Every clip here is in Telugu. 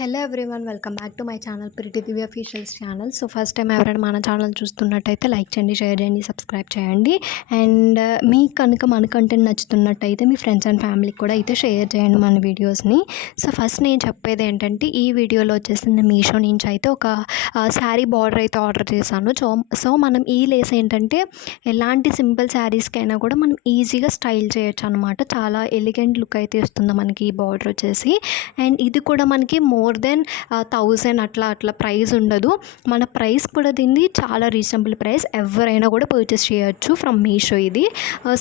Hello everyone, welcome back to my channel pretty Divya officials channel. So first time ఎవరైనా మన ఛానల్ చూస్తున్నట్టయితే లైక్ చేయండి, షేర్ చేయండి, సబ్స్క్రైబ్ చేయండి. అండ్ మీకు కనుక మన కంటెంట్ నచ్చుతున్నట్టయితే మీ ఫ్రెండ్స్ అండ్ ఫ్యామిలీకి కూడా అయితే షేర్ చేయండి మన వీడియోస్ని. సో ఫస్ట్ నేను చెప్పేది ఏంటంటే, ఈ వీడియోలో వచ్చేసి నేను మీషో నుంచి అయితే ఒక శారీ బార్డర్ అయితే ఆర్డర్ చేశాను. సో మనం ఈ లేస్ ఏంటంటే ఎలాంటి సింపుల్ శారీస్కైనా కూడా మనం ఈజీగా స్టైల్ చేయొచ్చు అనమాట. చాలా ఎలిగెంట్ లుక్ అయితే ఇస్తుంది మనకి ఈ బార్డర్ వచ్చేసి. అండ్ ఇది కూడా మనకి మోర్ దెన్ 1000 అట్లా ప్రైస్ ఉండదు. మన ప్రైస్ కూడా దీన్ని చాలా రీజనబుల్ ప్రైస్, ఎవరైనా కూడా పర్చేస్ చేయొచ్చు ఫ్రమ్ మీషో ఇది.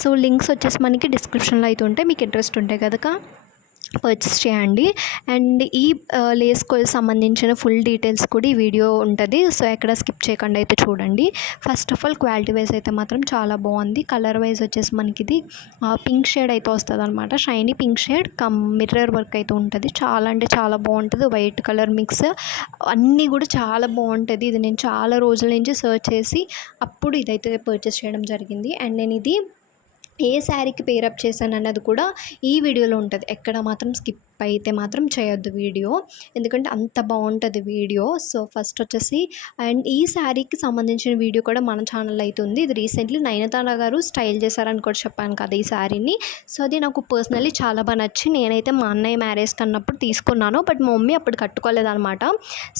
సో లింక్స్ వచ్చేసి మనకి డిస్క్రిప్షన్లో అయితే ఉంటాయి, మీకు ఇంట్రెస్ట్ ఉంటే కనుక పర్చేస్ చేయండి. అండ్ ఈ లేస్కి సంబంధించిన ఫుల్ డీటెయిల్స్ కూడా ఈ వీడియో ఉంటుంది. సో ఎక్కడ స్కిప్ చేయకుండా అయితే చూడండి. First of all quality wise అయితే మాత్రం చాలా బాగుంది. కలర్ వైజ్ వచ్చేసి మనకి ఇది పింక్ షేడ్ అయితే వస్తుంది అనమాట. Shiny pink shade come mirror work అయితే ఉంటుంది. చాలా అంటే చాలా బాగుంటుంది. వైట్ కలర్ మిక్స్ అన్నీ కూడా చాలా బాగుంటుంది. ఇది నేను చాలా రోజుల నుంచి సర్చ్ చేసి అప్పుడు ఇదైతే పర్చేస్ చేయడం జరిగింది. అండ్ నేను ఇది ఏ శారీకి పేరప్ చేశాను అన్నది కూడా ఈ వీడియోలో ఉంటుంది. ఎక్కడ మాత్రం స్కిప్ అయితే మాత్రం చేయొద్దు వీడియో, ఎందుకంటే అంత బాగుంటుంది వీడియో. సో ఫస్ట్ వచ్చేసి అండ్ ఈ శారీకి సంబంధించిన వీడియో కూడా మన ఛానల్లో అయితే ఉంది. ఇది రీసెంట్లీ నయనతార గారు స్టైల్ చేశారని కూడా చెప్పాను కదా ఈ శారీని. సో అది నాకు పర్సనల్లీ చాలా బాగా నచ్చి నేనైతే మా అన్నయ్య మ్యారేజ్ కన్నప్పుడు తీసుకున్నాను. బట్ మా మమ్మీ అప్పుడు కట్టుకోలేదన్నమాట.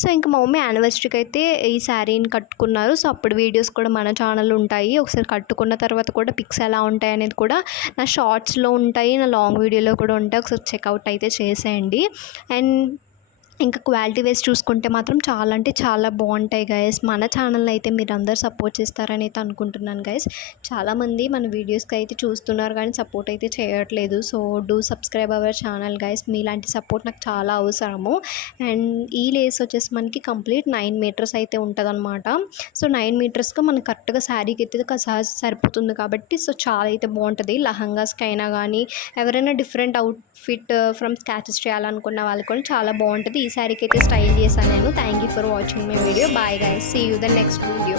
సో ఇంకా మా మమ్మీ యానివర్సరీకి అయితే ఈ శారీని కట్టుకున్నారు. సో అప్పుడు వీడియోస్ కూడా మన ఛానల్లో ఉంటాయి. ఒకసారి కట్టుకున్న తర్వాత కూడా పిక్స్ ఎలా ఉంటాయి అనేది కూడా నా షార్ట్స్లో ఉంటాయి, నా లాంగ్ వీడియోలో కూడా ఉంటాయి. ఒకసారి చెక్అవుట్ అయితే చేసేయండి. అండ్ ఇంకా క్వాలిటీ వైజ్ చూసుకుంటే మాత్రం చాలా అంటే చాలా బాగుంటాయి గైస్. మన ఛానల్ని అయితే మీరు అందరు సపోర్ట్ చేస్తారని అయితే అనుకుంటున్నాను గైస్. చాలామంది మన వీడియోస్కి అయితే చూస్తున్నారు కానీ సపోర్ట్ అయితే చేయట్లేదు. So do subscribe our channel guys. మీలాంటి సపోర్ట్ నాకు చాలా అవసరము. అండ్ ఈ లేస్ వచ్చేసి మనకి కంప్లీట్ 9 మీటర్స్ అయితే ఉంటుంది అనమాట. సో 9 మీటర్స్గా మనకి కరెక్ట్గా శారీకి అయితే సరిపోతుంది కాబట్టి సో చాలా అయితే బాగుంటుంది. లహంగాస్కి అయినా కానీ ఎవరైనా డిఫరెంట్ అవుట్ఫిట్ ఫ్రమ్ స్కాచెస్ చేయాలనుకున్న వాళ్ళకి కూడా చాలా బాగుంటుంది. ఈ శారీకి అయితే స్టైల్ చేశాను నేను. Thank you for watching my video. Bye guys, see you the next video.